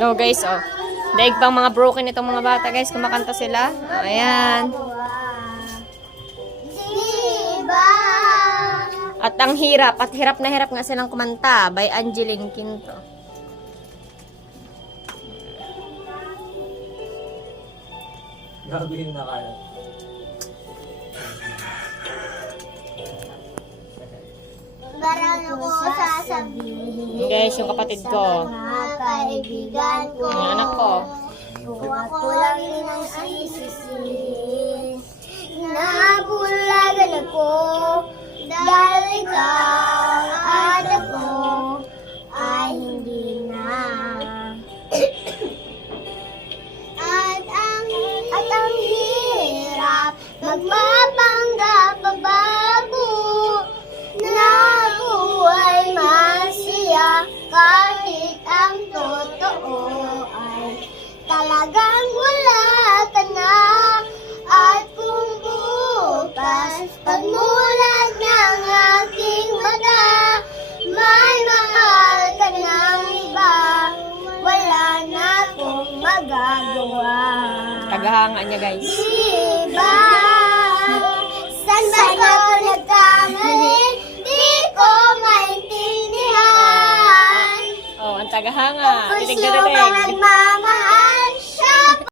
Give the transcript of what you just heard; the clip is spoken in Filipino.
No guys, oh. Daig pang mga broken itong mga bata guys. Kumakanta sila. Ayan. Diba? At ang hirap. At hirap na hirap nga silang kumanta. By Angeline Quinto. Gagawin na kaya. Marami ko sasabihin. Guys, yung kapatid ko. Mga kaibigan ko. Yung anak ko. Kung ako lang rin ang sisisihin. Nabulagan ako. Dahil ikaw at ako ay hindi na. At ang, at ang hirap magpapanggap pabago na ako ay masaya kahit bukas pagmulat ng aking mata may mahal ka ng iba wala na akong magagawa Tagahanga niya guys. Diba? Saan ba ako nagkamali? Di ko maintindihan. Oh, ang tagahanga. Kung sino na ka nagmamahal